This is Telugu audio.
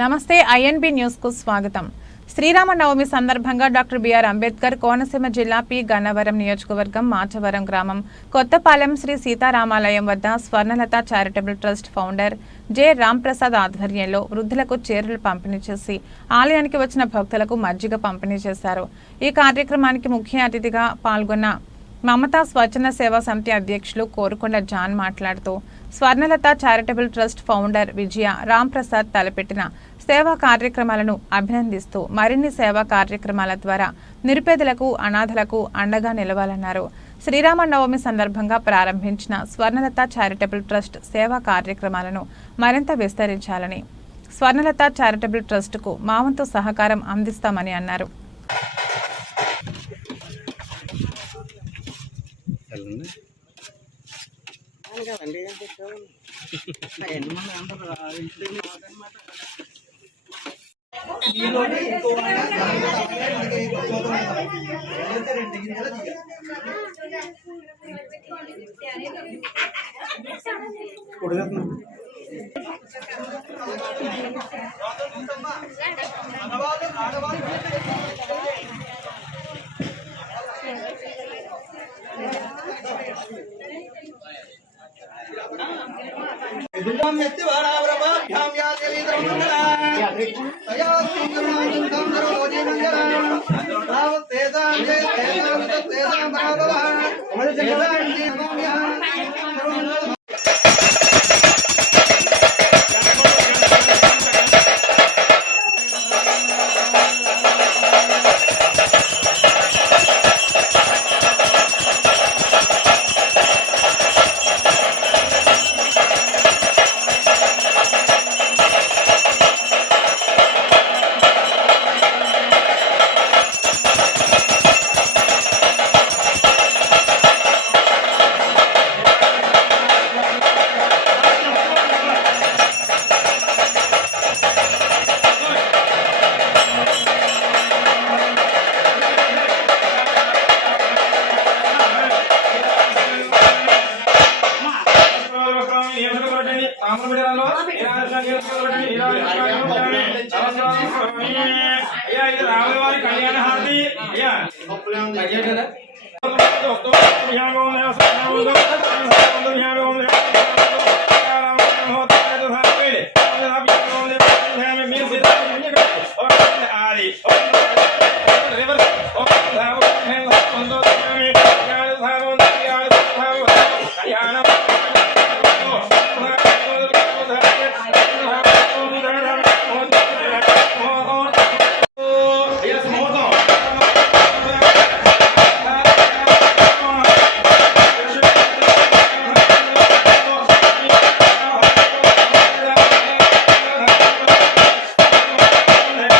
నమస్తే ఐఎన్బి న్యూస్ కు స్వాగతం. శ్రీరామనవమి సందర్భంగా డాక్టర్ బిఆర్ అంబేద్కర్ కోనసీమ జిల్లా పి గన్నవరం నియోజకవర్గం మాచవరం గ్రామం కొత్తపాలెం శ్రీ సీతారామాలయం వద్ద Swarnalatha charitable trust founder J Ramprasad ఆధ్వర్యంలో వృద్ధులకు చీరలు పంపిణీ చేసి ఆలయానికి వచ్చిన భక్తులకు మజ్జిగ పంపిణీ చేశారు. ఈ కార్యక్రమానికి ముఖ్య అతిథిగా పాల్గొన్న మమతా స్వచ్ఛంద సేవా సమితి అధ్యక్షులు కోరుకొండ జాన్ మాట్లాడుతూ స్వర్ణలత చారిటబుల్ ట్రస్ట్ ఫౌండర్ విజయ రాంప్రసాద్ తలపెట్టిన సేవా కార్యక్రమాలను అభినందిస్తూ మరిన్ని సేవా కార్యక్రమాల ద్వారా నిరుపేదలకు అనాథలకు అండగా నిలవాలన్నారు. శ్రీరామనవమి సందర్భంగా ప్రారంభించిన స్వర్ణలత చారిటబుల్ ట్రస్ట్ సేవా కార్యక్రమాలను మరింత విస్తరించాలని స్వర్ణలత చారిటబుల్ ట్రస్టుకు మా వంతు సహకారం అందిస్తామని అన్నారు. రామవారి కళ్యాణ హారతి అయ్యా